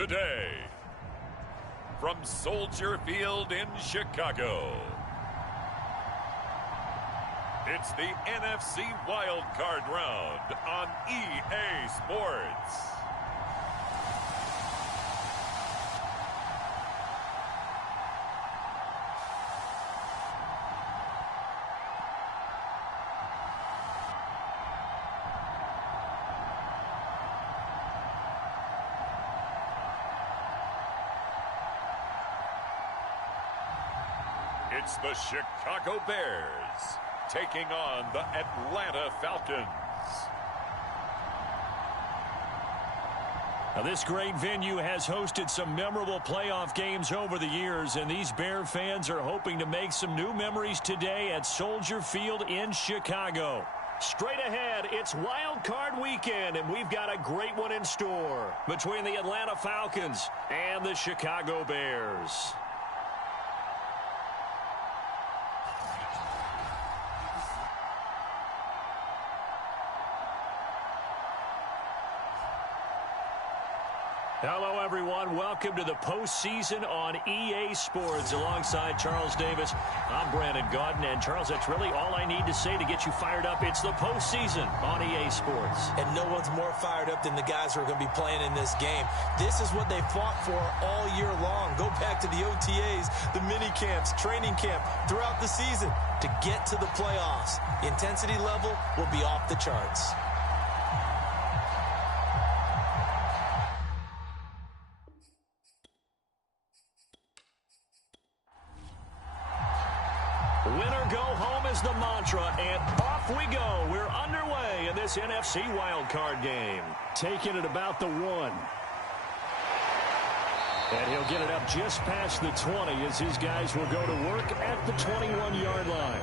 today, from Soldier Field in Chicago, it's the NFC Wild Card Round on EA Sports. It's the Chicago Bears taking on the Atlanta Falcons. Now, this great venue has hosted some memorable playoff games over the years, and these Bear fans are hoping to make some new memories today at Soldier Field in Chicago. Straight ahead, it's Wild Card Weekend, and we've got a great one in store between the Atlanta Falcons and the Chicago Bears. Hello, everyone. Welcome to the postseason on EA Sports. Alongside Charles Davis, I'm Brandon Gaudin. And, Charles, that's really all I need to say to get you fired up. It's the postseason on EA Sports. And no one's more fired up than the guys who are going to be playing in this game. This is what they fought for all year long. Go back to the OTAs, the mini camps, training camp, throughout the season to get to the playoffs. The intensity level will be off the charts. Winner go home is the mantra, and off we go. We're underway in this NFC wildcard game. Taking it about the 1. And he'll get it up just past the 20 as his guys will go to work at the 21-yard line.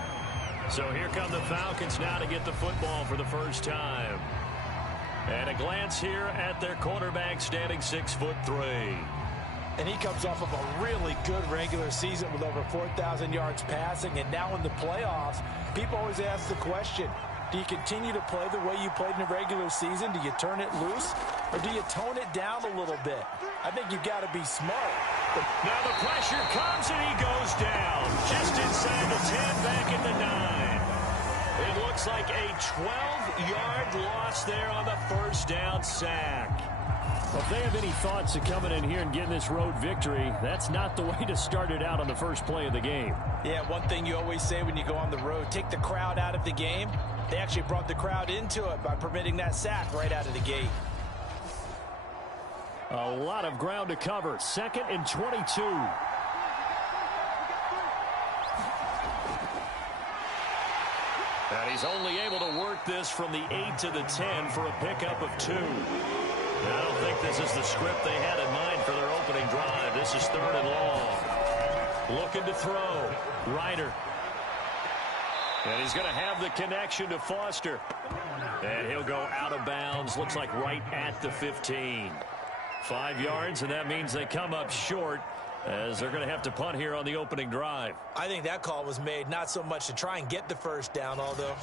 So here come the Falcons now to get the football for the first time. And a glance here at their quarterback standing 6'3". And he comes off of a really good regular season with over 4,000 yards passing. And now in the playoffs, people always ask the question, do you continue to play the way you played in the regular season? Do you turn it loose? Or do you tone it down a little bit? I think you've got to be smart. Now the pressure comes and he goes down. Just inside the 10, back at the 9. It looks like a 12-yard loss there on the first down sack. Well, if they have any thoughts of coming in here and getting this road victory, that's not the way to start it out on the first play of the game. Yeah, one thing you always say when you go on the road, take the crowd out of the game. They actually brought the crowd into it by permitting that sack right out of the gate. A lot of ground to cover. 2nd and 22. And he's only able to work this from the 8 to the 10 for a pickup of 2. I don't think this is the script they had in mind for their opening drive. This is 3rd and long. Looking to throw. Ryder. And he's going to have the connection to Foster. And he'll go out of bounds. Looks like right at the 15. 5 yards, and that means they come up short as they're going to have to punt here on the opening drive. I think that call was made not so much to try and get the first down, although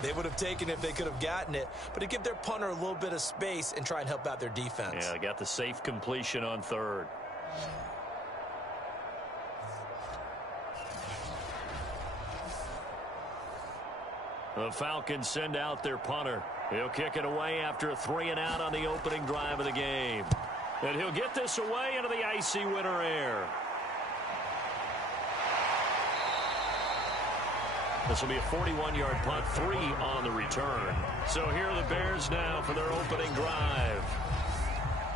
they would have taken it if they could have gotten it, but to give their punter a little bit of space and try and help out their defense. Yeah, they got the safe completion on 3rd. The Falcons send out their punter. He'll kick it away after a 3-and-out on the opening drive of the game. And he'll get this away into the icy winter air. This will be a 41-yard punt, 3 on the return. So here are the Bears now for their opening drive.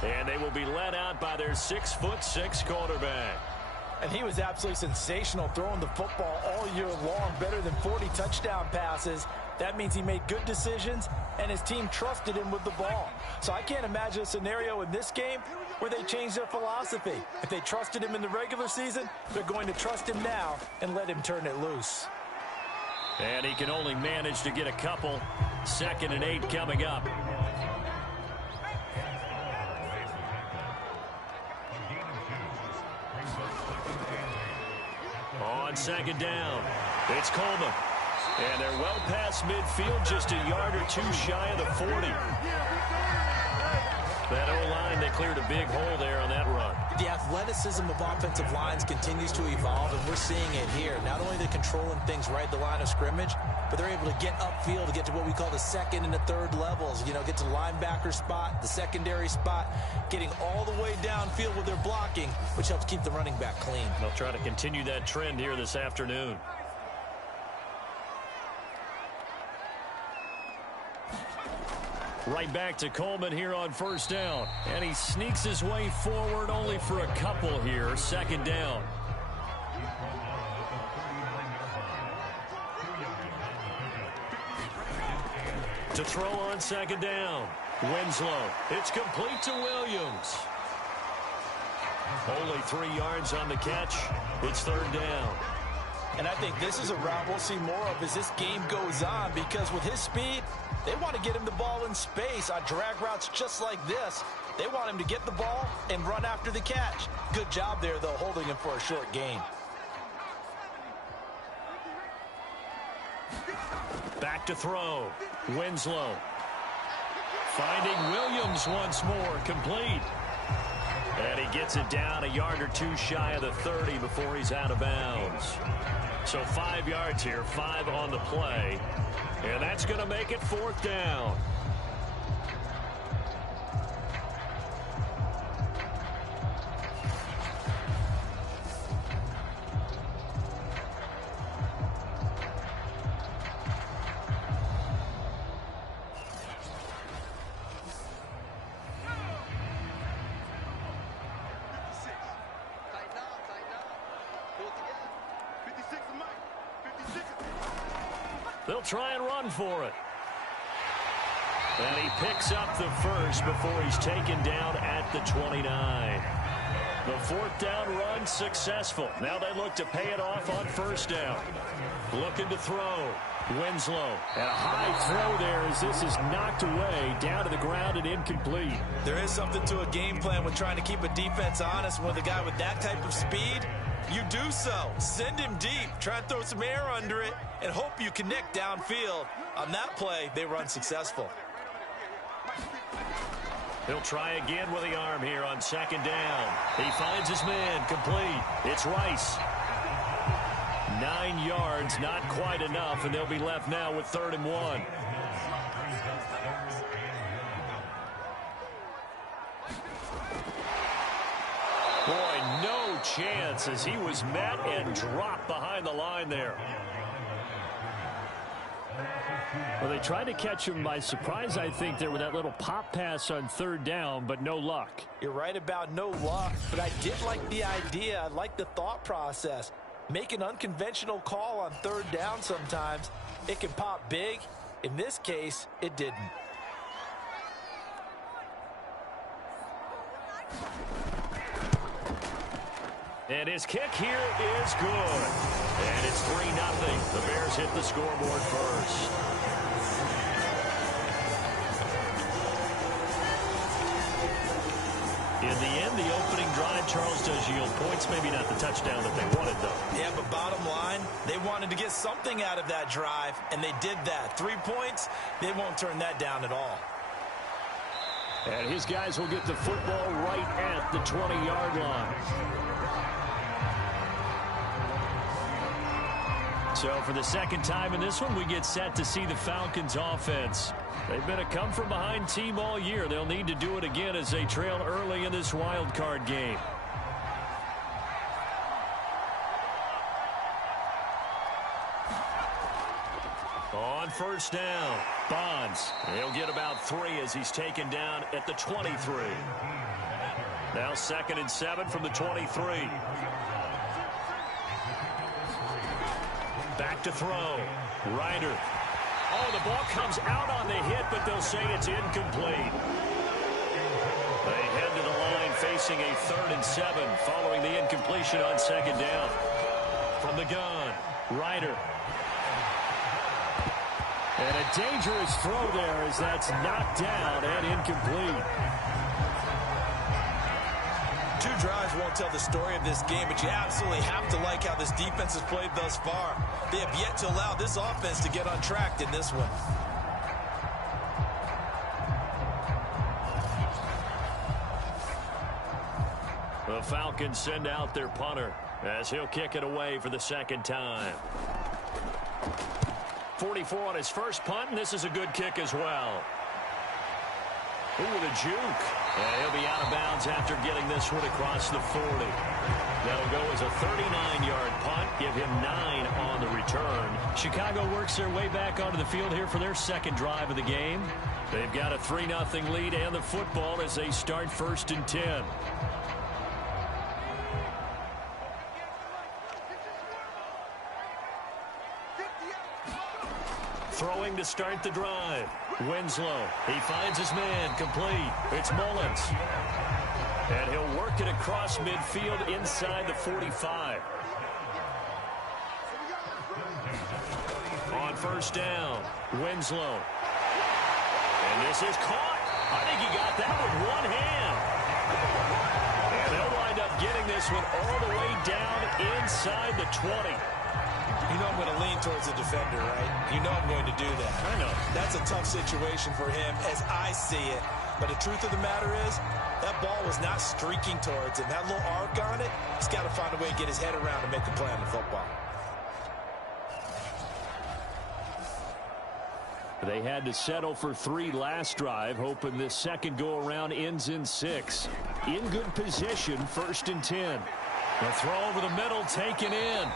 And they will be led out by their 6'6" quarterback. And he was absolutely sensational throwing the football all year long, better than 40 touchdown passes. That means he made good decisions, and his team trusted him with the ball. So I can't imagine a scenario in this game where they change their philosophy. If they trusted him in the regular season, they're going to trust him now and let him turn it loose. And he can only manage to get a couple. 2nd and 8 coming up. On 2nd down, it's Coleman. And they're well past midfield, just a yard or 2 shy of the 40. That O-line, they cleared a big hole there on that run. The athleticism of offensive lines continues to evolve, and we're seeing it here. Not only are they controlling things right at the line of scrimmage, but they're able to get upfield to get to what we call the second and the third levels. You know, get to linebacker spot, the secondary spot, getting all the way downfield with their blocking, which helps keep the running back clean. They'll try to continue that trend here this afternoon. Right back to Coleman here on first down. And he sneaks his way forward only for a couple here. Second down. To throw on second down. Winslow. It's complete to Williams. Only 3 yards on the catch. It's third down. And I think this is a route we'll see more of as this game goes on, because with his speed, they want to get him the ball in space on drag routes just like this. They want him to get the ball and run after the catch. Good job there, though, holding him for a short gain. Back to throw. Winslow. Finding Williams once more. Complete. And he gets it down a yard or two shy of the 30 before he's out of bounds. So 5 yards here, 5 on the play. And that's going to make it fourth down. They'll try and run for it. And he picks up the first before he's taken down at the 29. The fourth down run successful. Now they look to pay it off on first down. Looking to throw. Winslow. And a high throw there as this is knocked away down to the ground and incomplete. There is something to a game plan with trying to keep a defense honest. With a guy with that type of speed, you do so. Send him deep. Try and throw some air under it and hope you connect downfield. On that play, they were unsuccessful. He'll try again with the arm here on second down. He finds his man. Complete. It's Rice. 9 yards, not quite enough, and they'll be left now with 3rd and 1. Boy, no chance as he was met and dropped behind the line there. Well, they tried to catch him by surprise, I think, there with that little pop pass on 3rd down, but no luck. You're right about no luck, but I did like the idea. I like the thought process. Make an unconventional call on 3rd down sometimes. It can pop big. In this case, it didn't. And his kick here is good. And it's 3-0. The Bears hit the scoreboard first. In the end, the opening drive, Charles, does yield points. Maybe not the touchdown that they wanted, though. Yeah, but bottom line, they wanted to get something out of that drive, and they did that. 3 points, they won't turn that down at all. And his guys will get the football right at the 20-yard line. So for the second time in this one, we get set to see the Falcons offense. They've been a come-from-behind team all year. They'll need to do it again as they trail early in this wild card game. On first down, Bonds. He'll get about 3 as he's taken down at the 23. Now 2nd and 7 from the 23. Back to throw. Ryder. Oh, the ball comes out on the hit, but they'll say it's incomplete. They head to the line facing a 3rd and 7 following the incompletion on 2nd down. From the gun, Ryder. And a dangerous throw there as that's knocked down and incomplete. 2 drives won't tell the story of this game, but you absolutely have to like how this defense has played thus far. They have yet to allow this offense to get untracked in this one. Falcons send out their punter as he'll kick it away for the second time. 44 on his first punt, and this is a good kick as well. Ooh, with a juke. And he'll be out of bounds after getting this one across the 40. That'll go as a 39-yard punt. Give him 9 on the return. Chicago works their way back onto the field here for their second drive of the game. They've got a 3-0 lead and the football as they start 1st and 10. Throwing to start the drive. Winslow. He finds his man. Complete. It's Mullins. And he'll work it across midfield inside the 45. On 1st down, Winslow. And this is caught. I think he got that with one hand. And they'll wind up getting this one all the way down inside the 20. You know I'm going to lean towards the defender, right? You know I'm going to do that. I know. That's a tough situation for him as I see it. But the truth of the matter is, that ball was not streaking towards him. That little arc on it, he's got to find a way to get his head around and make the play on the football. They had to settle for 3 last drive, hoping this second go-around ends in 6. In good position, 1st and 10. The throw over the middle, taken in.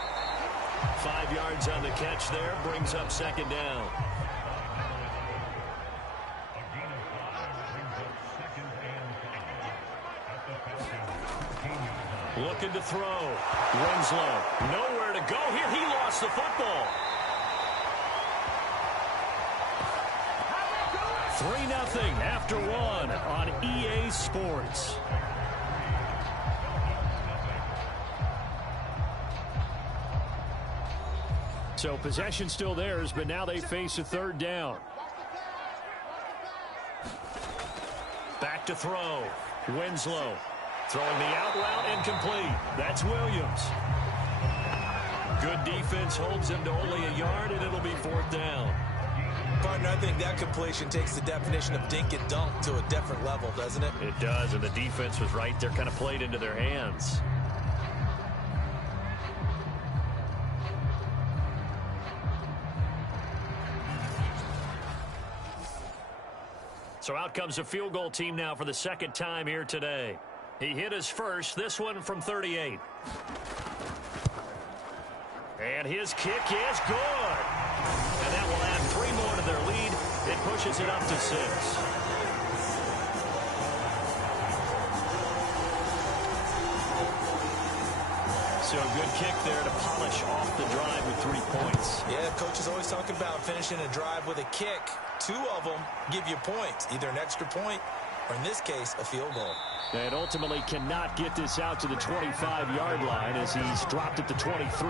5 yards on the catch there, brings up 2nd down. Looking to throw. Winslow, nowhere to go here. He lost the football. 3-0 after 1 on EA Sports. So possession still theirs, but now they face a 3rd down. Back to throw. Winslow throwing the out route incomplete. That's Williams. Good defense holds him to only a yard, and it'll be 4th down. Partner, I think that completion takes the definition of dink and dunk to a different level, doesn't it? It does, and the defense was right there, kind of played into their hands. So out comes a field goal team now for the 2nd time here today. He hit his first, this one from 38. And his kick is good. And that will add 3 more to their lead. It pushes it up to 6. So a good kick there to polish off the drive with 3 points. Yeah, coach is always talking about finishing a drive with a kick. 2 of them give you points, either an extra point or, in this case, a field goal. And ultimately cannot get this out to the 25-yard line as he's dropped it to 23.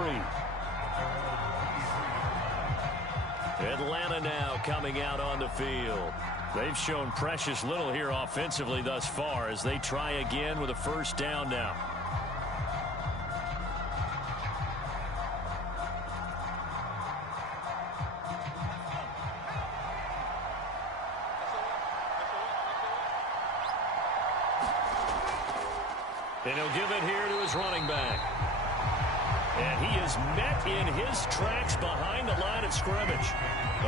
Atlanta now coming out on the field. They've shown precious little here offensively thus far as they try again with a 1st down now. And he'll give it here to his running back. And he is met in his tracks behind the line of scrimmage.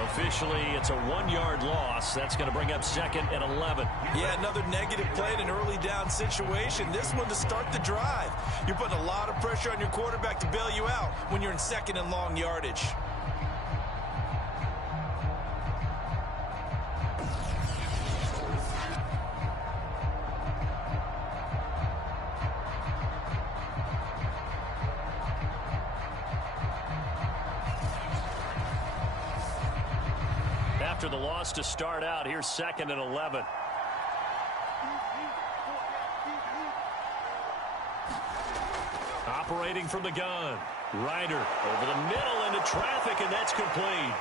Officially, it's a 1-yard loss. That's going to bring up 2nd and 11. Yeah, another negative play in an early down situation. This one to start the drive. You're putting a lot of pressure on your quarterback to bail you out when you're in 2nd and long yardage. After the loss to start out, here's 2nd and 11. Operating from the gun. Ryder over the middle into traffic, and that's complete.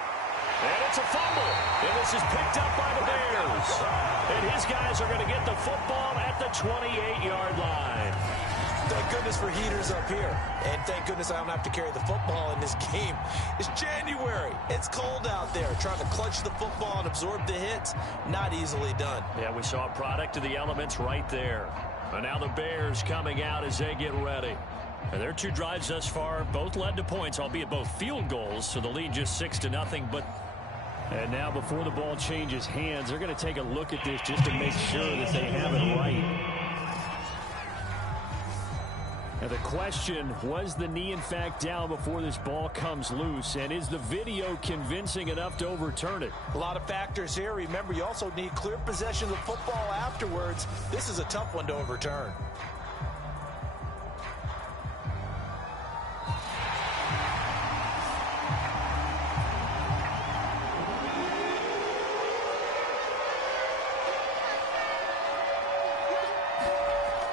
And it's a fumble. And this is picked up by the Bears. And his guys are going to get the football at the 28-yard line. Thank goodness for heaters up here. And thank goodness I don't have to carry the football in this game. It's January. It's cold out there. Trying to clutch the football and absorb the hits, not easily done. Yeah, we saw a product of the elements right there. And now the Bears coming out as they get ready. And their two drives thus far both led to points, albeit both field goals, so the lead just 6-0. But and now before the ball changes hands, they're going to take a look at this just to make sure that they have it right. Now the question, was the knee in fact down before this ball comes loose? And is the video convincing enough to overturn it? A lot of factors here. Remember, you also need clear possession of the football afterwards. This is a tough one to overturn.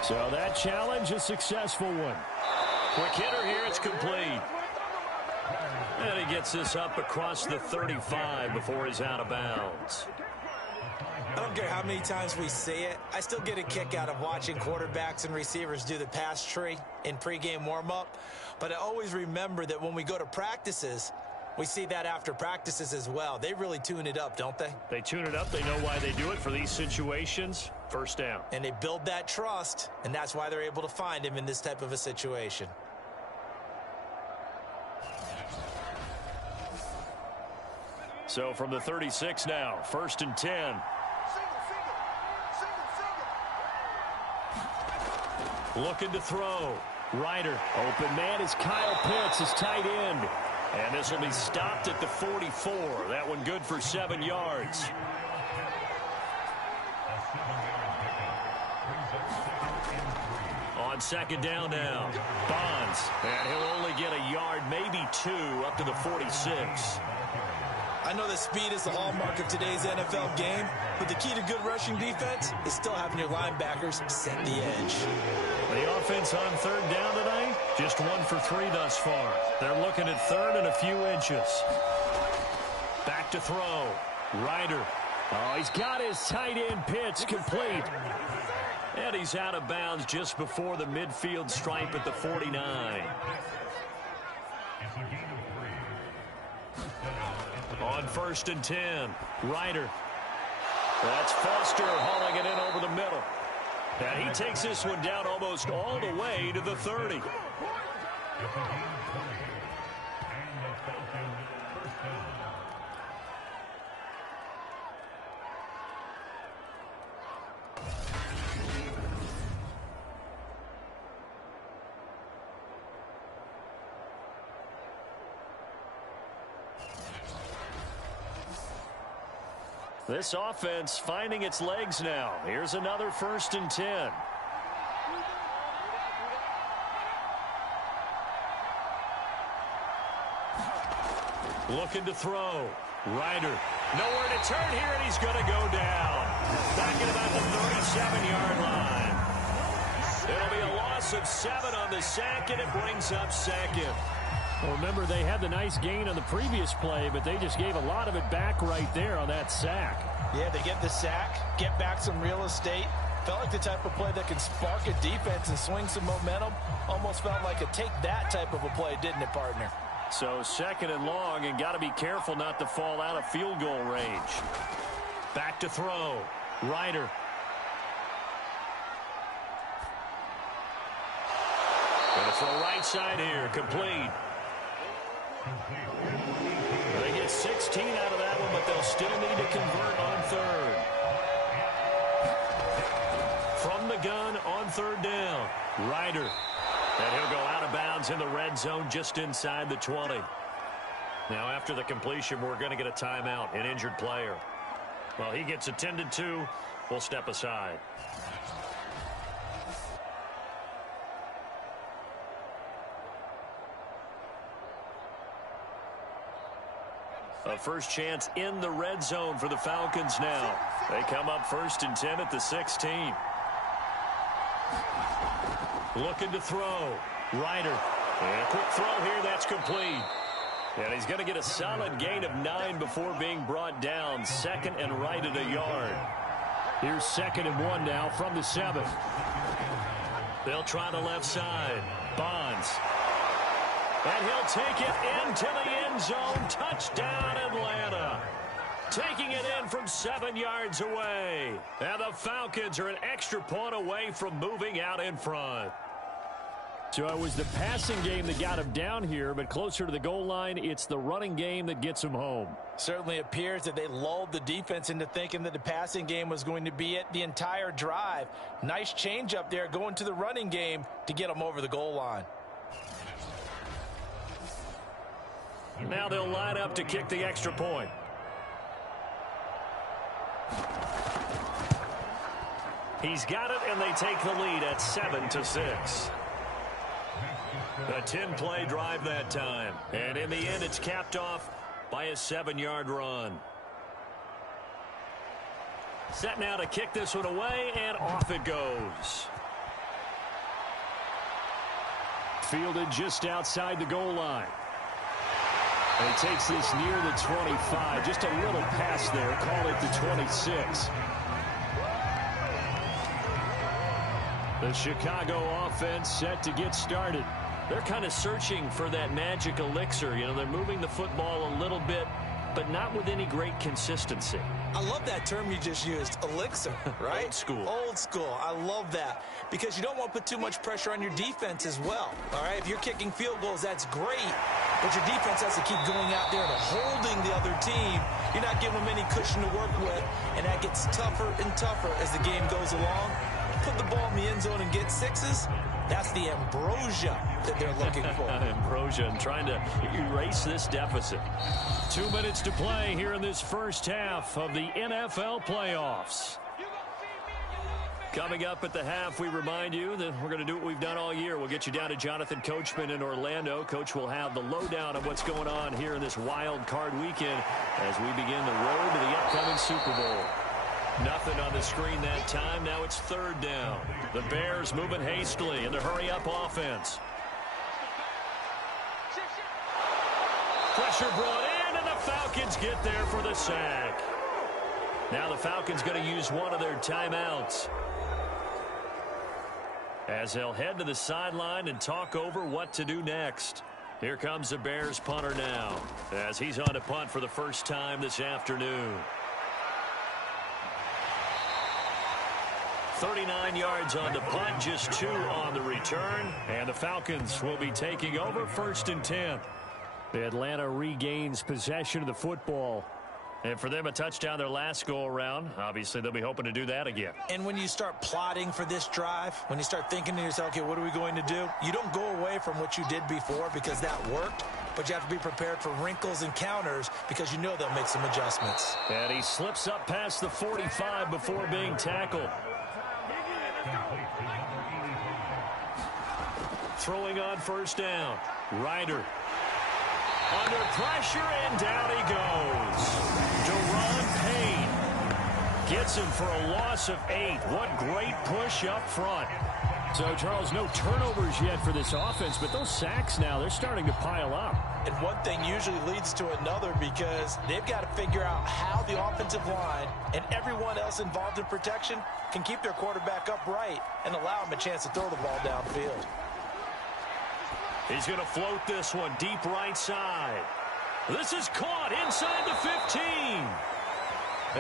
So that challenge, a successful one. Quick hitter here, it's complete. And he gets this up across the 35 before he's out of bounds. I don't care how many times we see it. I still get a kick out of watching quarterbacks and receivers do the pass tree in pregame warm-up. But I always remember that when we go to practices, we see that after practices as well. They really tune it up, don't they? They tune it up. They know why they do it for these situations. First down. And they build that trust, and that's why they're able to find him in this type of a situation. So from the 36 now, 1st and 10. Looking to throw. Ryder. Open man is Kyle Pitts, his tight end. And this will be stopped at the 44. That one good for 7 yards. On 2nd down now, Bonds. And he'll only get a yard, maybe 2, up to the 46. I know that speed is the hallmark of today's NFL game, but the key to good rushing defense is still having your linebackers set the edge. The offense on 3rd down tonight, just 1 for 3 thus far. They're looking at 3rd and a few inches. Back to throw. Ryder. Oh, he's got his tight end Pitts complete. And he's out of bounds just before the midfield stripe at the 49. On 1st and 10, Ryder. That's Foster hauling it in over the middle. And he takes this one down almost all the way to the 30. This offense finding its legs now. Here's another 1st and 10. Looking to throw. Ryder. Nowhere to turn here, and he's going to go down. Back at about the 37-yard line. It'll be a loss of 7 on the sack, and it brings up 2nd. Well, remember, they had the nice gain on the previous play, but they just gave a lot of it back right there on that sack. Yeah, they get the sack, get back some real estate. Felt like the type of play that can spark a defense and swing some momentum. Almost felt like a take-that type of a play, didn't it, partner? So 2nd and long, and got to be careful not to fall out of field goal range. Back to throw. Ryder. Gonna throw right side here, complete. They get 16 out of that one, but they'll still need to convert on 3rd. From the gun on 3rd down, Ryder. And he'll go out of bounds in the red zone just inside the 20. Now after the completion, we're going to get a timeout, an injured player. Well, he gets attended to. We'll step aside. A first chance in the red zone for the Falcons now. They come up 1st and 10 at the 16. Looking to throw. Ryder. And a quick throw here, that's complete. And he's going to get a solid gain of 9 before being brought down. 2nd and right at a yard. Here's 2nd and 1 now from the 7. They'll try the left side. Bonds. And he'll take it into the end zone. Touchdown, Atlanta. taking it in from 7 yards away. And the Falcons are an extra point away from moving out in front. So it was the passing game that got him down here, but closer to the goal line, it's the running game that gets him home. Certainly appears that they lulled the defense into thinking that the passing game was going to be it the entire drive. Nice change up there going to the running game to get them over the goal line. Now they'll line up to kick the extra point. He's got it, and they take the lead at 7-6. A 10-play drive that time. And in the end, it's capped off by a 7-yard run. Set now to kick this one away, and off it goes. Fielded just outside the goal line. And he takes this near the 25. Just a little pass there. Call it the 26. The Chicago offense set to get started. They're kind of searching for that magic elixir. You know, they're moving the football a little bit, but not with any great consistency. I love that term you just used, elixir, right? Old school. Old school. I love that because you don't want to put too much pressure on your defense as well, all right? If you're kicking field goals, that's great, but your defense has to keep going out there and holding the other team. You're not giving them any cushion to work with, and that gets tougher and tougher as the game goes along. Put the ball in the end zone and get sixes. That's the ambrosia that they're looking for. Ambrosia, and trying to erase this deficit. 2 minutes to play here in this first half of the NFL playoffs. Coming up at the half, we remind you that we're going to do what we've done all year. We'll get you down to Jonathan Coachman in Orlando. Coach will have the lowdown of what's going on here in this wild card weekend as we begin the road to the upcoming Super Bowl. Nothing on the screen that time. Now it's third down. The Bears moving hastily in the hurry-up offense. Pressure brought in, and the Falcons get there for the sack. Now the Falcons going to use one of their timeouts as they'll head to the sideline and talk over what to do next. Here comes the Bears punter now as he's on to punt for the first time this afternoon. 39 yards on the punt, just 2 on the return. And the Falcons will be taking over 1st and 10. Atlanta regains possession of the football. And for them, a touchdown their last go-around. Obviously, they'll be hoping to do that again. And when you start plotting for this drive, when you start thinking to yourself, okay, what are we going to do? You don't go away from what you did before because that worked. But you have to be prepared for wrinkles and counters because you know they'll make some adjustments. And he slips up past the 45 before being tackled. Throwing on first down. Ryder. Under pressure, and down he goes. Deron Payne gets him for a loss of 8. What great push up front. So, Charles, no turnovers yet for this offense, but those sacks now, they're starting to pile up. And one thing usually leads to another because they've got to figure out how the offensive line and everyone else involved in protection can keep their quarterback upright and allow him a chance to throw the ball downfield. He's going to float this one deep right side. This is caught inside the 15.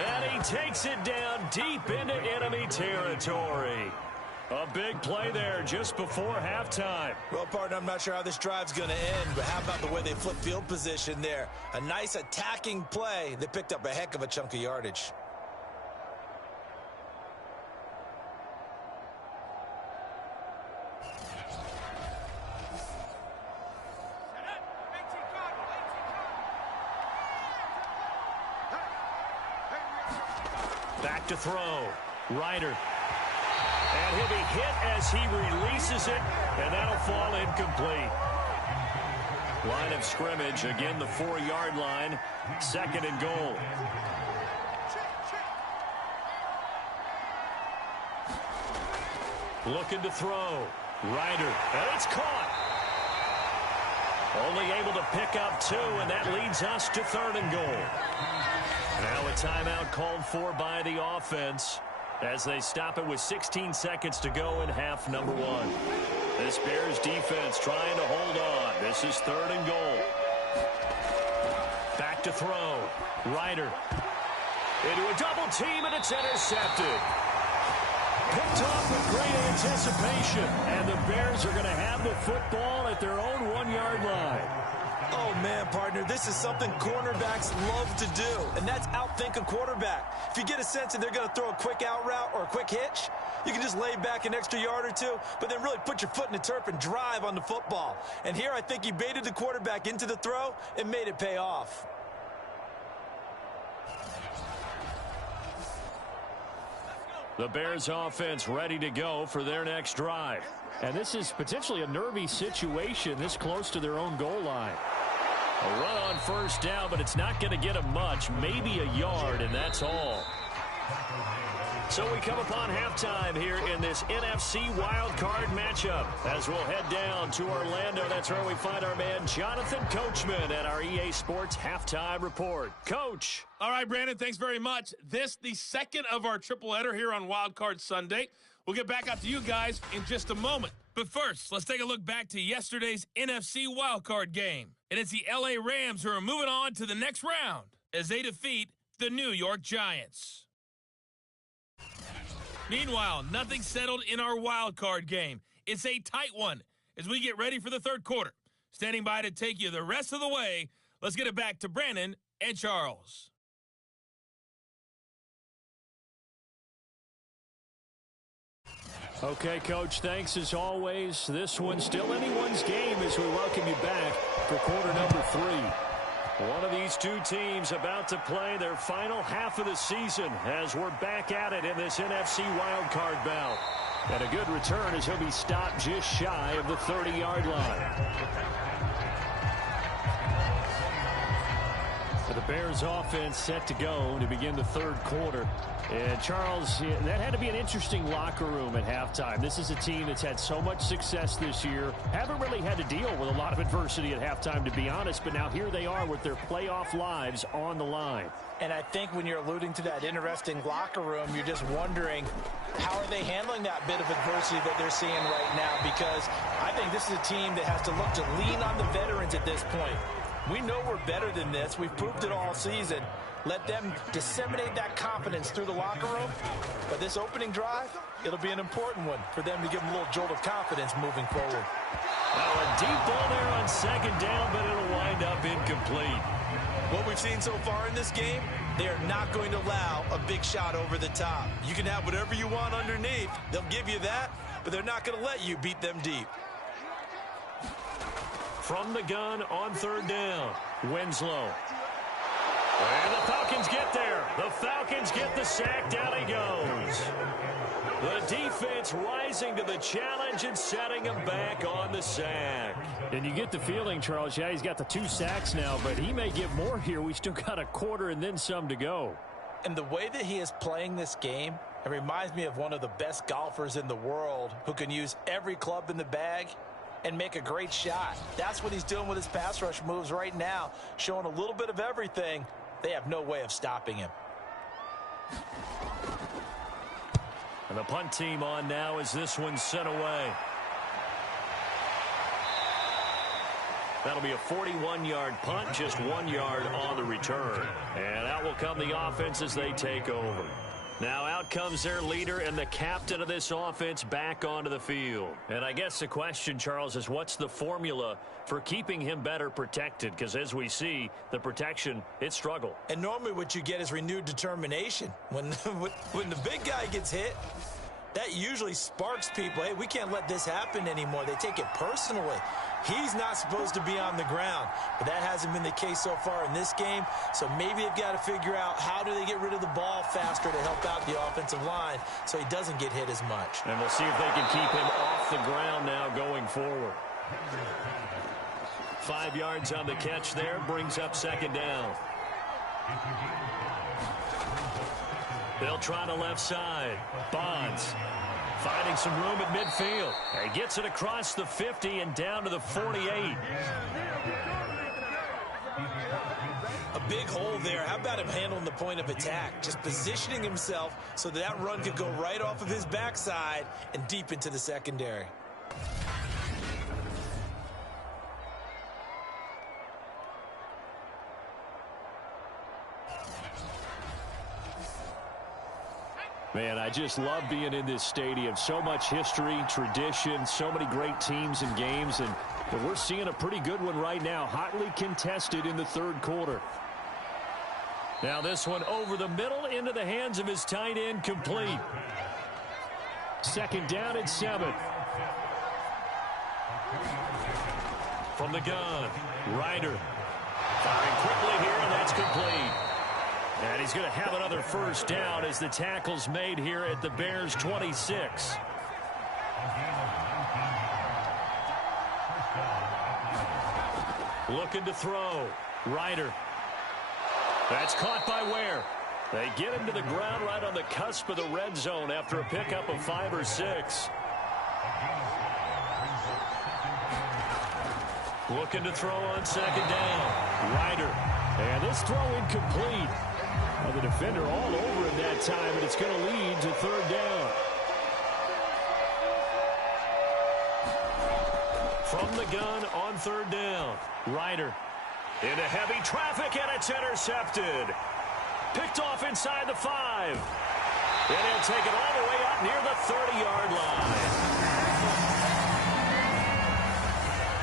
And he takes it down deep into enemy territory. A big play there just before halftime. Well, partner, I'm not sure how this drive's going to end, but how about the way they flip field position there? A nice attacking play that picked up a heck of a chunk of yardage. Back to throw. Ryder. And he'll be hit as he releases it, and that'll fall incomplete. Line of scrimmage, again the 4-yard line, 2nd and goal. Looking to throw. Ryder, and it's caught. Only able to pick up 2, and that leads us to 3rd and goal. Now a timeout called for by the offense as they stop it with 16 seconds to go in half number 1. This Bears defense trying to hold on. This is 3rd and goal. Back to throw. Ryder. Into a double team, and it's intercepted. Picked off with great anticipation. And the Bears are going to have the football at their own 1-yard line. Oh, man, partner, this is something cornerbacks love to do, and that's outthink a quarterback. If you get a sense that they're going to throw a quick out route or a quick hitch, you can just lay back an extra yard or two, but then really put your foot in the turf and drive on the football. And here I think he baited the quarterback into the throw and made it pay off. The Bears offense ready to go for their next drive. And this is potentially a nervy situation this close to their own goal line. A run on first down, but it's not going to get them much, maybe a yard, and that's all. So we come upon halftime here in this NFC wildcard matchup as we'll head down to Orlando. That's where we find our man Jonathan Coachman at our EA Sports Halftime Report. Coach. All right, Brandon, thanks very much. This, the second of our triple header here on Wildcard Sunday. We'll get back out to you guys in just a moment. But first, let's take a look back to yesterday's NFC wildcard game. And it's the LA Rams who are moving on to the next round as they defeat the New York Giants. Meanwhile, nothing settled in our wild card game. It's a tight one as we get ready for the third quarter. Standing by to take you the rest of the way, let's get it back to Brandon and Charles. Okay, Coach, thanks as always. This one's still anyone's game as we welcome you back for quarter number 3. One of these two teams about to play their final half of the season as we're back at it in this NFC wildcard bout. And a good return as he'll be stopped just shy of the 30-yard line. The Bears offense set to go to begin the third quarter. And Charles, that had to be an interesting locker room at halftime. This is a team that's had so much success this year. Haven't really had to deal with a lot of adversity at halftime, to be honest. But now here they are with their playoff lives on the line. And I think when you're alluding to that interesting locker room, you're just wondering, how are they handling that bit of adversity that they're seeing right now? Because I think this is a team that has to look to lean on the veterans at this point. We know we're better than this. We've proved it all season. Let them disseminate that confidence through the locker room. But this opening drive, it'll be an important one for them to give them a little jolt of confidence moving forward. Now a deep ball there on second down, but it'll wind up incomplete. What we've seen so far in this game, they are not going to allow a big shot over the top. You can have whatever you want underneath. They'll give you that, but they're not going to let you beat them deep. From the gun on third down, Winslow. And the Falcons get there. The Falcons get the sack. Down he goes. The defense rising to the challenge and setting him back on the sack. And you get the feeling, Charles, yeah, he's got the 2 sacks now, but he may get more here. We still got a quarter and then some to go. And the way that he is playing this game, it reminds me of one of the best golfers in the world who can use every club in the bag and make a great shot. That's what he's doing with his pass rush moves right now, showing a little bit of everything. They have no way of stopping him. And the punt team on now as this one's sent away. That'll be a 41-yard punt, just 1 yard on the return. And out will come the offense as they take over. Now out comes their leader and the captain of this offense back onto the field. And I guess the question, Charles, is what's the formula for keeping him better protected? Because as we see, the protection, it struggled. And normally what you get is renewed determination. When the big guy gets hit, that usually sparks people. Hey, we can't let this happen anymore. They take it personally. He's not supposed to be on the ground, but that hasn't been the case so far in this game. So maybe they've got to figure out how do they get rid of the ball faster to help out the offensive line so he doesn't get hit as much. And we'll see if they can keep him off the ground now going forward. 5 yards on the catch there, brings up second down. They'll try the left side. Bonds finding some room at midfield. He gets it across the 50 and down to the 48. A big hole there. How about him handling the point of attack? Just positioning himself so that run could go right off of his backside and deep into the secondary. Man, I just love being in this stadium. So much history, tradition, so many great teams and games, and we're seeing a pretty good one right now, hotly contested in the third quarter. Now this one over the middle into the hands of his tight end, complete. Second down and 7. From the gun, Ryder firing quickly here, and that's complete. And he's going to have another first down as the tackle's made here at the Bears' 26. Looking to throw. Ryder. That's caught by Ware. They get him to the ground right on the cusp of the red zone after a pickup of 5 or 6. Looking to throw on second down. Ryder. And this throw incomplete. Well, the defender all over him that time, and it's going to lead to third down. From the gun on third down. Ryder into heavy traffic, and it's intercepted. Picked off inside the 5. And he'll take it all the way up near the 30-yard line.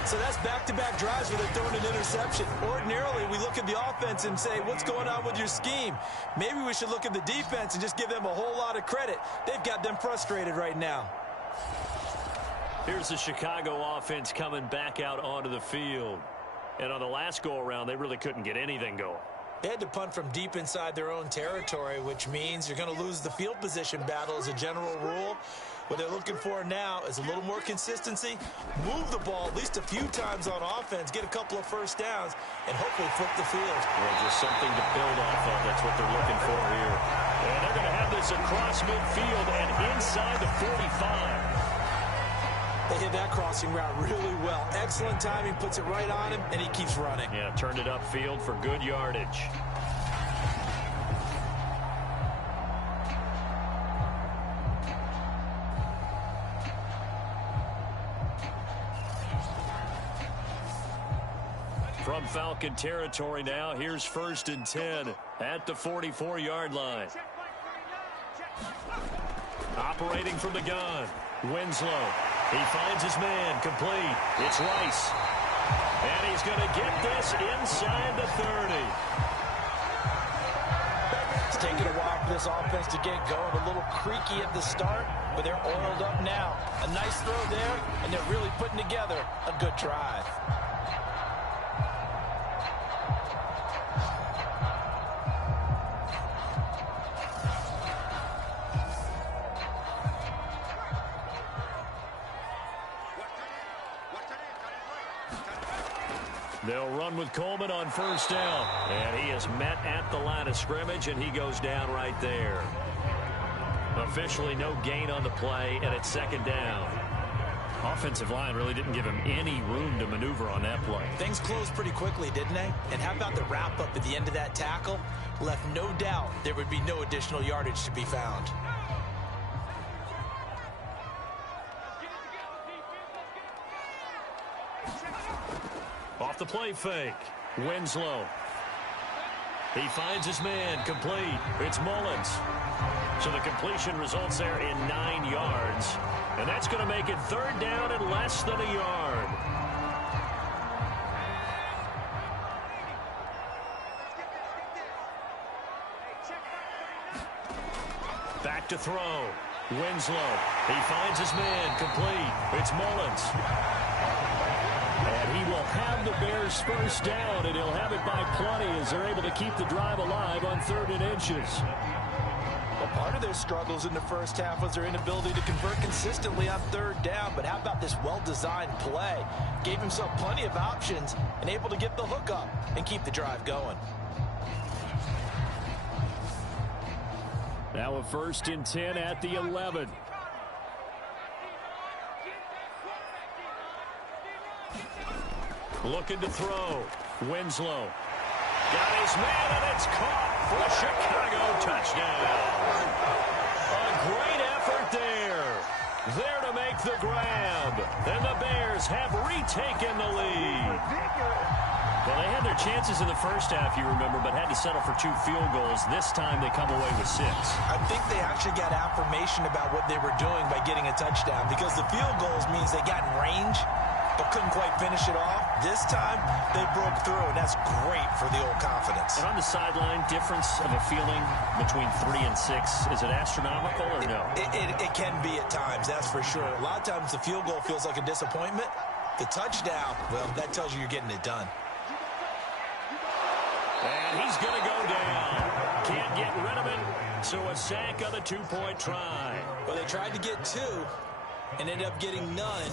So that's back-to-back drives where they're throwing an interception. Ordinarily, we look at the offense and say, what's going on with your scheme? Maybe we should look at the defense and just give them a whole lot of credit. They've got them frustrated right now. Here's the Chicago offense coming back out onto the field. And on the last go-around, they really couldn't get anything going. They had to punt from deep inside their own territory, which means you're going to lose the field position battle as a general rule. What they're looking for now is a little more consistency, move the ball at least a few times on offense, get a couple of first downs, and hopefully flip the field. Yeah, just something to build off of. That's what they're looking for here. And they're going to have this across midfield and inside the 45. They hit that crossing route really well. Excellent timing, puts it right on him, and he keeps running. Yeah, turned it upfield for good yardage. From Falcon territory now, here's 1st and 10 at the 44-yard line. Operating from the gun, Winslow. He finds his man, complete. It's Rice. And he's going to get this inside the 30. It's taken a while for this offense to get going. A little creaky at the start, but they're oiled up now. A nice throw there, and they're really putting together a good drive. They'll run with Coleman on first down. And he is met at the line of scrimmage, and he goes down right there. Officially no gain on the play, and it's second down. Offensive line really didn't give him any room to maneuver on that play. Things closed pretty quickly, didn't they? And how about the wrap-up at the end of that tackle? Left no doubt there would be no additional yardage to be found. Off the play fake, Winslow. He finds his man, complete. It's Mullins. So the completion results there in 9 yards. And that's going to make it third down and less than a yard. Back to throw. Winslow. He finds his man, complete. It's Mullins. And he will have the Bears first down, and he'll have it by plenty as they're able to keep the drive alive on 3rd and inches. Well, part of their struggles in the first half was their inability to convert consistently on 3rd down. But how about this well-designed play? Gave himself plenty of options and able to get the hook up and keep the drive going. Now a 1st and 10 at the 11. Looking to throw. Winslow. Got his man, and it's caught for a Chicago touchdown. A great effort there. There to make the grab. And the Bears have retaken the lead. Well, they had their chances in the first half, you remember, but had to settle for 2 field goals. This time they come away with 6. I think they actually got affirmation about what they were doing by getting a touchdown, because the field goals means they got in range but couldn't quite finish it off. This time, they broke through, and that's great for the old confidence. And on the sideline, difference of a feeling between 3 and 6, is it astronomical or no? It can be at times, that's for sure. A lot of times the field goal feels like a disappointment. The touchdown, well, that tells you you're getting it done. And he's going to go down. Can't get rid of it, so a sack on the 2-point try. Well, they tried to get 2 and ended up getting none,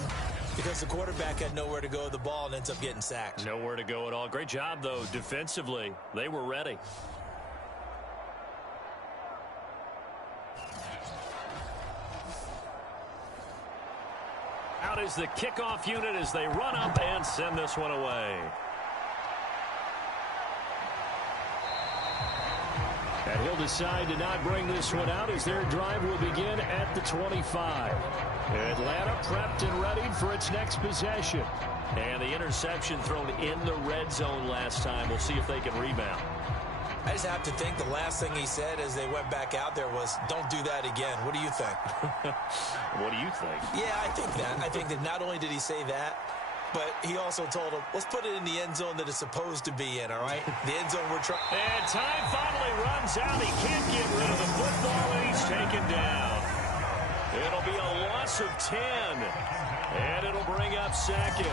because the quarterback had nowhere to go with the ball and ends up getting sacked. Nowhere to go at all. Great job, though, defensively. They were ready. Out is the kickoff unit as they run up and send this one away. And he'll decide to not bring this one out as their drive will begin at the 25. Atlanta prepped and ready for its next possession. And the interception thrown in the red zone last time. We'll see if they can rebound. I just have to think the last thing he said as they went back out there was, don't do that again. What do you think? What do you think? Yeah, I think that. I think that not only did he say that, but he also told him, let's put it in the end zone that it's supposed to be in, all right? The end zone we're trying. And time finally runs out. He can't get rid of the football, and he's taken down. It'll be a loss of 10, and it'll bring up second.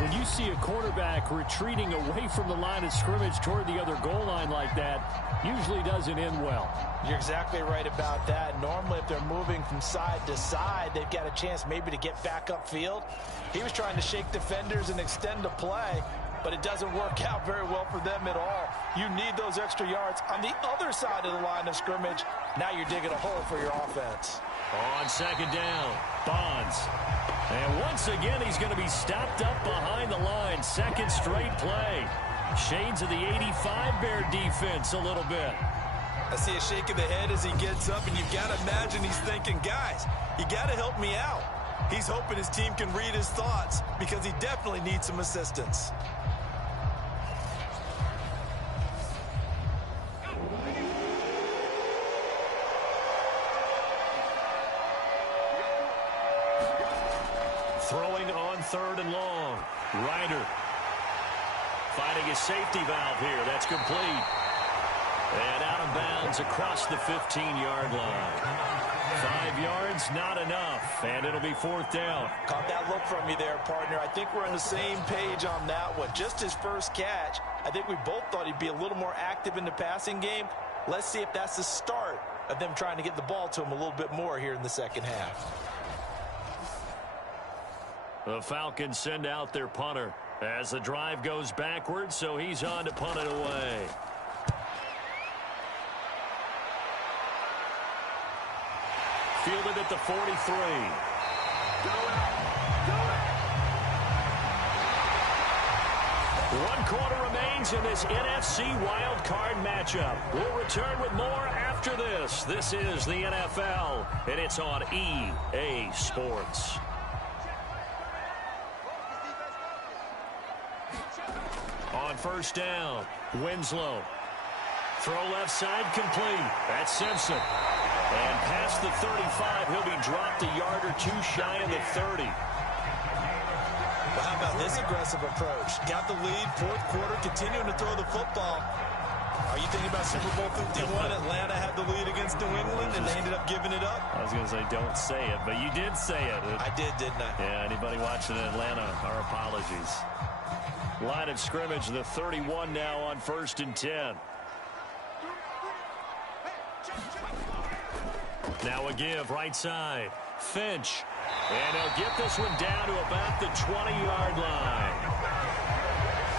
When you see a quarterback retreating away from the line of scrimmage toward the other goal line like that, usually doesn't end well. You're exactly right about that. Normally, if they're moving from side to side, they've got a chance maybe to get back upfield. He was trying to shake defenders and extend the play, but it doesn't work out very well for them at all. You need those extra yards on the other side of the line of scrimmage. Now you're digging a hole for your offense. On second down, Bonds. And once again, he's going to be stopped up behind the line. Second straight play. Shades of the 85 Bear defense a little bit. I see a shake of the head as he gets up, and you've got to imagine he's thinking, guys, you got to help me out. He's hoping his team can read his thoughts because he definitely needs some assistance. Throwing on 3rd and long. Ryder finding his safety valve here. That's complete. And out of bounds across the 15-yard line. 5 yards, not enough. And it'll be 4th down. Caught that look from you there, partner. I think we're on the same page on that one. Just his first catch, I think we both thought he'd be a little more active in the passing game. Let's see if that's the start of them trying to get the ball to him a little bit more here in the second half. The Falcons send out their punter as the drive goes backwards, so he's on to punt it away. Fielded at the 43. One quarter remains in this NFC Wild Card matchup. We'll return with more after this. This is the NFL, and it's on EA Sports. On first down, Winslow. Throw left side complete. That's Simpson. And past the 35, he'll be dropped a yard or two shy of the 30. Well, how about this aggressive approach? Got the lead, 4th quarter, continuing to throw the football. Are you thinking about Super Bowl 51? Atlanta had the lead against New England, and they ended up giving it up? I was going to say, don't say it, but you did say it. I did, didn't I? Yeah, anybody watching in Atlanta, our apologies. Line of scrimmage, the 31 now on 1st and 10. Now a give, right side. Finch. And he'll get this one down to about the 20-yard line.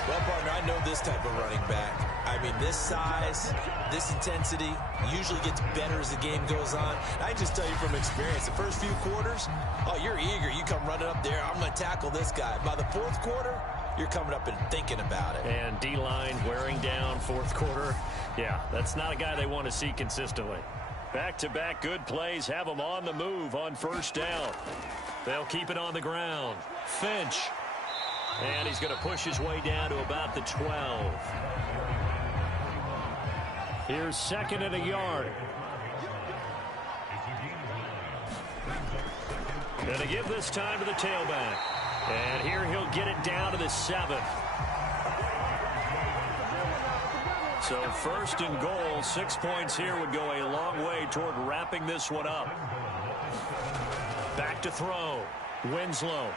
Well, partner, I know this type of running back. I mean, this size, this intensity usually gets better as the game goes on. I can just tell you from experience, the first few quarters, oh, you're eager. You come running up there, I'm going to tackle this guy. By the 4th quarter, you're coming up and thinking about it. And D-line wearing down 4th quarter. Yeah, that's not a guy they want to see consistently. Back-to-back good plays have them on the move on first down. They'll keep it on the ground. Finch. And he's going to push his way down to about the 12. Here's second and a yard. Going to give this time to the tailback. And here he'll get it down to the 7. So first and goal, 6 points here would go a long way toward wrapping this one up. Back to throw. Winslow.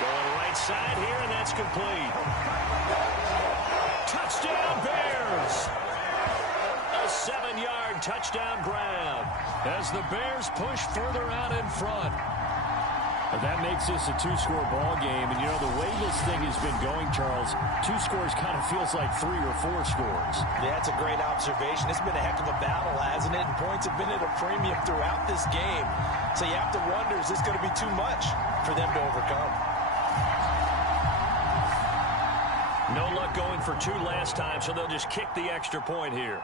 Going right side here, and that's complete. Touchdown, Bears! A 7-yard touchdown grab as the Bears push further out in front. That makes this a 2-score ball game. And, you know, the way this thing has been going, Charles, 2 scores kind of feels like 3 or 4 scores. Yeah, that's a great observation. It's been a heck of a battle, hasn't it? And points have been at a premium throughout this game. So you have to wonder, is this going to be too much for them to overcome? No luck going for 2 last time, so they'll just kick the extra point here.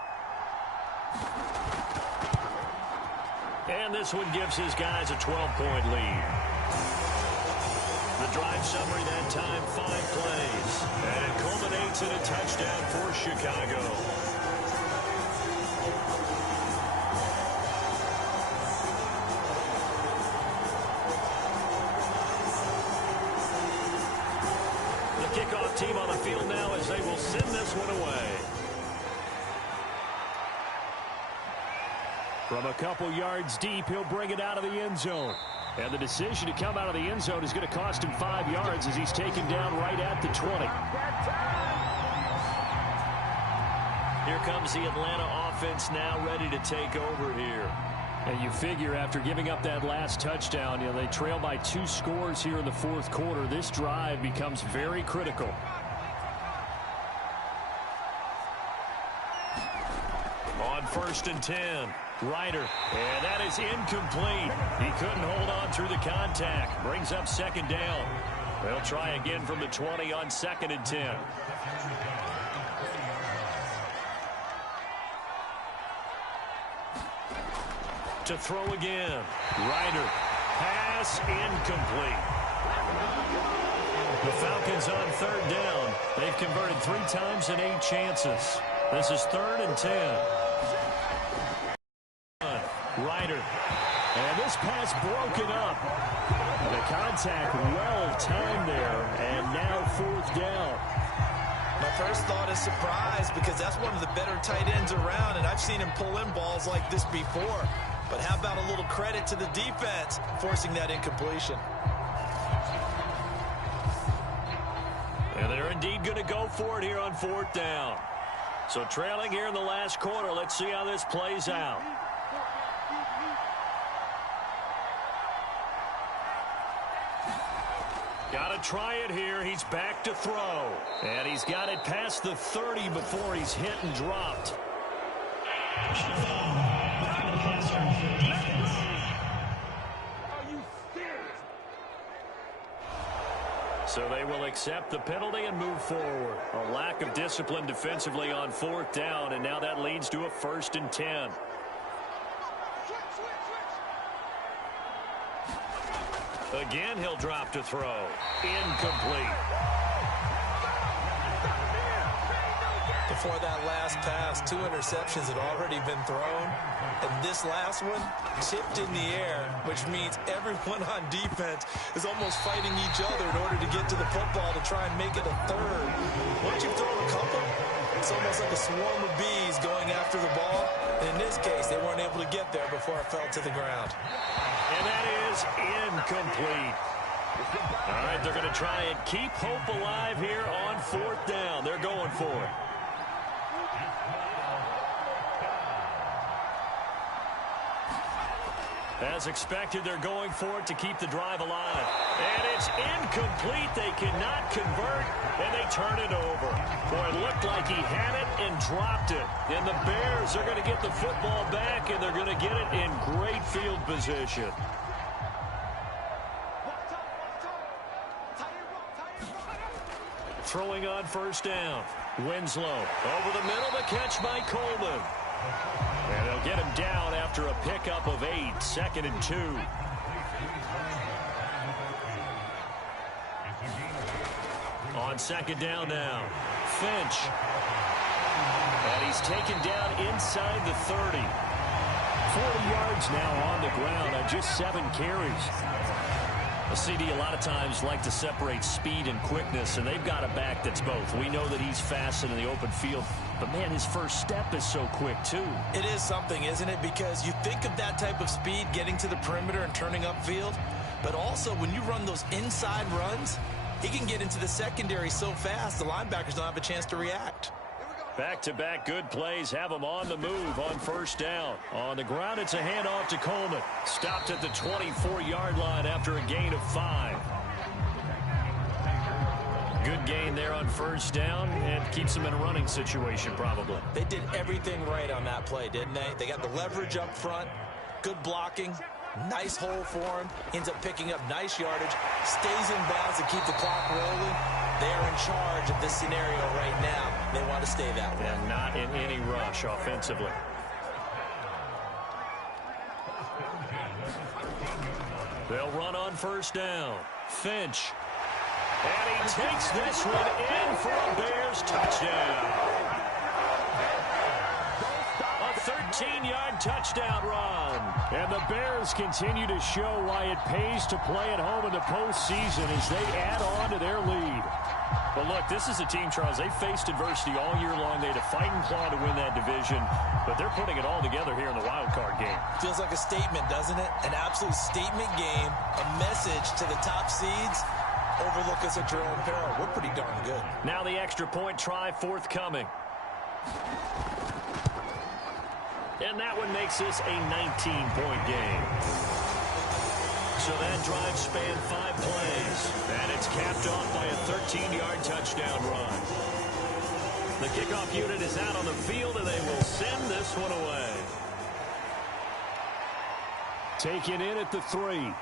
And this one gives his guys a 12-point lead. The drive summary that time, 5 plays. And it culminates in a touchdown for Chicago. The kickoff team on the field now as they will send this one away. From a couple yards deep, he'll bring it out of the end zone. And the decision to come out of the end zone is going to cost him 5 yards as he's taken down right at the 20. Here comes the Atlanta offense now ready to take over here. And you figure after giving up that last touchdown, you know, they trail by 2 scores here in the 4th quarter. This drive becomes very critical. On 1st and 10. Ryder, and that is incomplete. He couldn't hold on through the contact. Brings up 2nd down. They'll try again from the 20 on 2nd and 10. To throw again. Ryder, pass incomplete. The Falcons on 3rd down. They've converted 3 times in 8 chances. This is 3rd and 10. Ryder, and this pass broken up. The contact well timed there, and now 4th down. My first thought is surprise because that's one of the better tight ends around, and I've seen him pull in balls like this before. But how about a little credit to the defense forcing that incompletion? And they're indeed going to go for it here on 4th down. So trailing here in the last quarter, let's see how this plays out. Got to try it here. He's back to throw. And he's got it past the 30 before he's hit and dropped. So they will accept the penalty and move forward. A lack of discipline defensively on 4th down, and now that leads to a 1st and 10. Again, he'll drop to throw. Incomplete. Before that last pass, 2 interceptions had already been thrown. And this last one, tipped in the air, which means everyone on defense is almost fighting each other in order to get to the football to try and make it a 3rd. Once you've thrown a couple, it's almost like a swarm of bees going after the ball. And in this case, they weren't able to get there before it fell to the ground. And that is incomplete. All right, they're going to try and keep hope alive here on 4th down. They're going for it. As expected, they're going for it to keep the drive alive. And it's incomplete. They cannot convert, and they turn it over. Boy, it looked like he had it and dropped it. And the Bears are going to get the football back, and they're going to get it in great field position. Throwing on 1st down. Winslow over the middle, the catch by Coleman. And they'll get him down after a pickup of 8, 2nd and 2. On second down now, Finch. And he's taken down inside the 30. 40 yards now on the ground on just 7 carries. The CD a lot of times like to separate speed and quickness, and they've got a back that's both. We know that he's fast in the open field, but, man, his first step is so quick, too. It is something, isn't it? Because you think of that type of speed getting to the perimeter and turning upfield, but also when you run those inside runs, he can get into the secondary so fast the linebackers don't have a chance to react. Back-to-back good plays have him on the move on first down. On the ground, it's a handoff to Coleman. Stopped at the 24-yard line after a gain of 5. Good gain there on first down and keeps him in a running situation probably. They did everything right on that play, didn't they? They got the leverage up front, good blocking, nice hole for him, ends up picking up nice yardage, stays in bounds to keep the clock rolling. They're in charge of this scenario right now. They want to stay that way. And not in any rush offensively. They'll run on first down. Finch. And he takes this one in for a Bears touchdown. A 13-yard touchdown run. And the Bears continue to show why it pays to play at home in the postseason as they add on to their lead. But look, this is a team, Charles, they faced adversity all year long. They had to fight and claw to win that division, but they're putting it all together here in the wild card game. Feels like a statement, doesn't it? An absolute statement game, a message to the top seeds. Overlook us at your own peril. We're pretty darn good. Now the extra point try forthcoming. And that one makes this a 19-point game. So that drive spanned 5 plays. And it's capped off by a 13-yard touchdown run. The kickoff unit is out on the field, and they will send this one away. Taken in at the 3.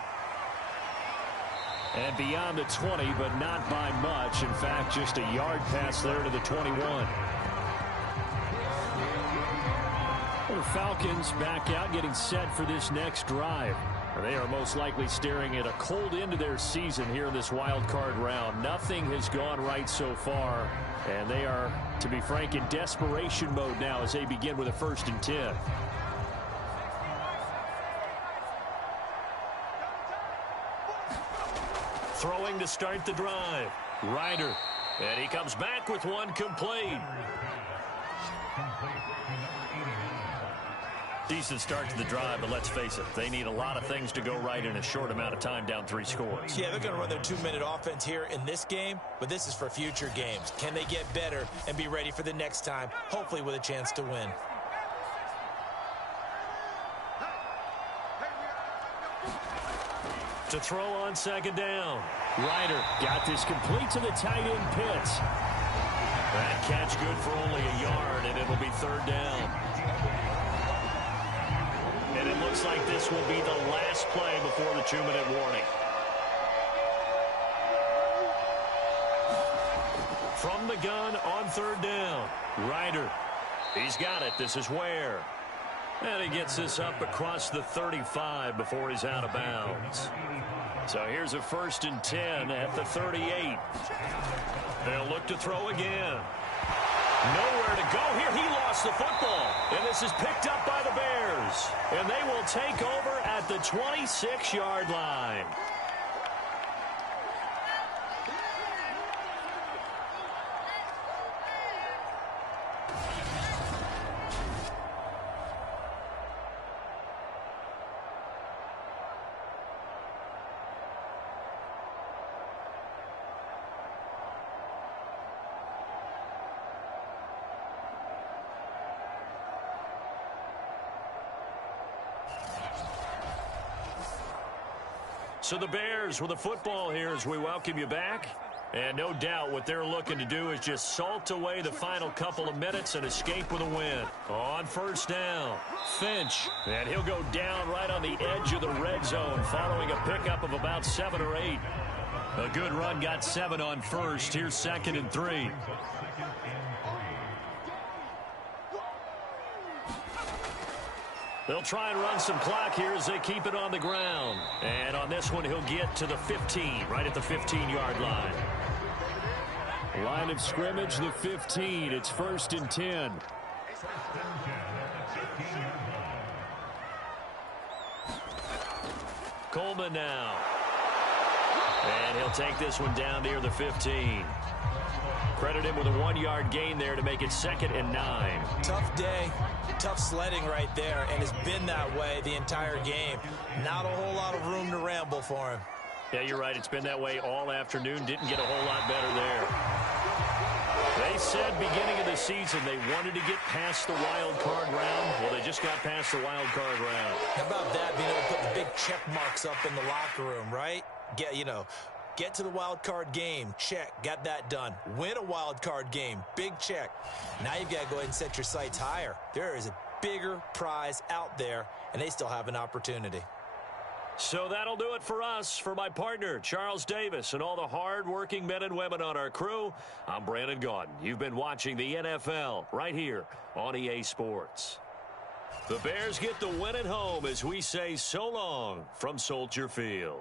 And beyond the 20, but not by much. In fact, just a yard pass there to the 21. Well, the Falcons back out, getting set for this next drive. They are most likely staring at a cold end to their season here in this wild card round. Nothing has gone right so far, and they are, to be frank, in desperation mode now as they begin with a 1st and 10. Throwing to start the drive. Ryder. And he comes back with one complete. Decent start to the drive, but let's face it, they need a lot of things to go right in a short amount of time, down 3 scores. Yeah, they're going to run their 2-minute offense here in this game, but this is for future games. Can they get better and be ready for the next time, hopefully with a chance to win? To throw on second down. Ryder got this complete to the tight end Pitts. That catch good for only a yard, and it'll be 3rd down. And it looks like this will be the last play before the 2-minute warning. From the gun on 3rd down. Ryder. He's got it. This is Ware. And he gets this up across the 35 before he's out of bounds. So here's a 1st and 10 at the 38. They'll look to throw again. Nowhere to go here. He lost the football. And this is picked up by the Bears. And they will take over at the 26-yard line. So the Bears with the football here as we welcome you back. And no doubt what they're looking to do is just salt away the final couple of minutes and escape with a win. On 1st down, Finch. And he'll go down right on the edge of the red zone following a pickup of about 7 or 8. A good run, got 7 on 1st. Here's 2nd and 3. They'll try and run some clock here as they keep it on the ground. And on this one, he'll get to the 15, right at the 15-yard line. Line of scrimmage, the 15. It's 1st and 10. Coleman now. And he'll take this one down near the 15. Credit him with a 1-yard gain there to make it 2nd and 9. Tough day, tough sledding right there, and it's been that way the entire game. Not a whole lot of room to ramble for him. Yeah, you're right. It's been that way all afternoon. Didn't get a whole lot better there. They said beginning of the season they wanted to get past the wild card round. Well, they just got past the wild card round. How about that, being able to put the big check marks up in the locker room, right? Get to the wild card game, check, got that done. Win a wild card game, big check. Now you've got to go ahead and set your sights higher. There is a bigger prize out there, and they still have an opportunity. So that'll do it for us. For my partner, Charles Davis, and all the hard-working men and women on our crew, I'm Brandon Gaudin. You've been watching the NFL right here on EA Sports. The Bears get the win at home as we say so long from Soldier Field.